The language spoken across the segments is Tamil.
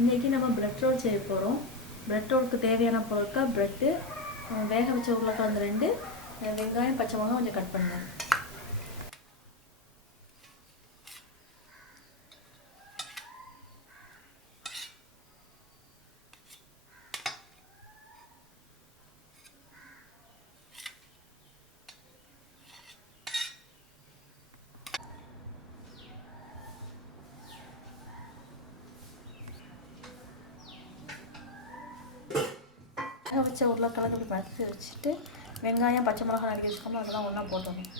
இன்றைக்கி நம்ம பிரெட் ரோல் செய்ய போகிறோம். பிரெட் ரோலுக்கு தேவையான பொருட்கள் பிரெட்டு, வேக வச்ச உருளைக்கிழங்கு 2, வெங்காயம், பச்சை மிளகாய் கொஞ்சம் கட் பண்ணுங்கள். வேக வச்ச உருளைக்கிழங்கு இப்படி பறித்து வச்சுட்டு வெங்காயம், பச்சை மிளகாய் நறுக்கி வச்சுக்கோங்க. அதெல்லாம் ஒன்றா போட்டுடணும்.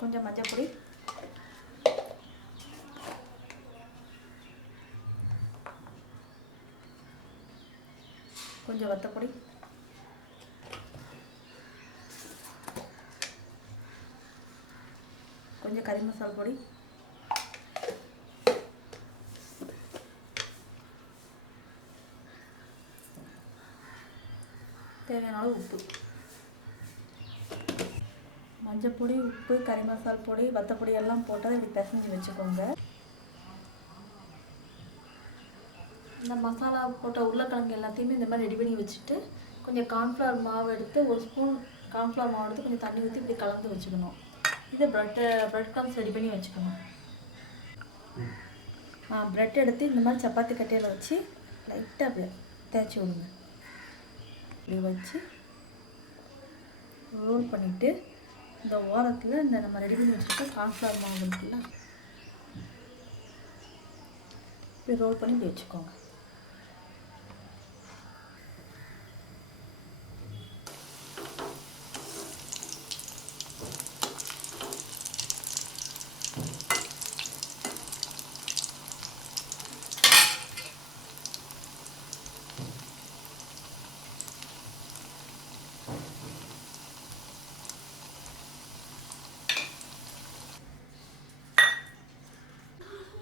கொஞ்சம் மஞ்சள் பொடி, கொஞ்சம் வத்தப்பொடி, கொஞ்சம் கறி மசாலா பொடி, தேவையான அளவு உப்பு. மஞ்சள் பொடி, உப்பு, கறி மசாலா பொடி, வத்தப்பொடி எல்லாம் போட்டால் இப்படி பிசைஞ்சு வச்சுக்கோங்க. இந்த மசாலா போட்ட உருளைக்கிழங்கு எல்லாத்தையுமே இந்த மாதிரி ரெடி பண்ணி வச்சுட்டு கொஞ்சம் கார்ன்ஃப்ளவர் மாவு எடுத்து 1 ஸ்பூன் கார்ன்ஃப்ளவர் மாவு எடுத்து கொஞ்சம் தண்ணி ஊற்றி இப்படி கலந்து வச்சுக்கணும். இதை ப்ரெட் க்ரம்ஸ் ரெடி பண்ணி வச்சுக்கணும். ப்ரெட் எடுத்து இந்த மாதிரி சப்பாத்தி கட்டையில் வச்சு லைட்டாக அப்படி தேய்ச்சி விடுங்க. இப்படி வச்சு ரோல் பண்ணிவிட்டு இந்த ஓரத்தில் இந்த நம்ம ரெடி பண்ணி வச்சுருக்க கார்ன்ஃப்ளவர் மாவு இருக்குல்ல, இப்படி ரோல் பண்ணி இப்படி வச்சுக்கோங்க.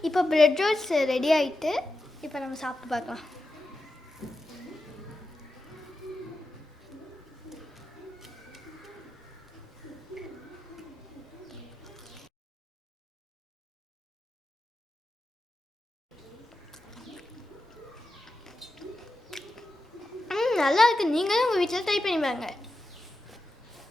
இப்போ பிரெட் ரோல்ஸ் ரெடி ஆகிட்டு இப்போ நம்ம சாப்பிட்டு பார்க்கலாம். நல்லா இருக்குது. நீங்களும் உங்கள் வீட்டில் ட்ரை பண்ணி பாருங்க.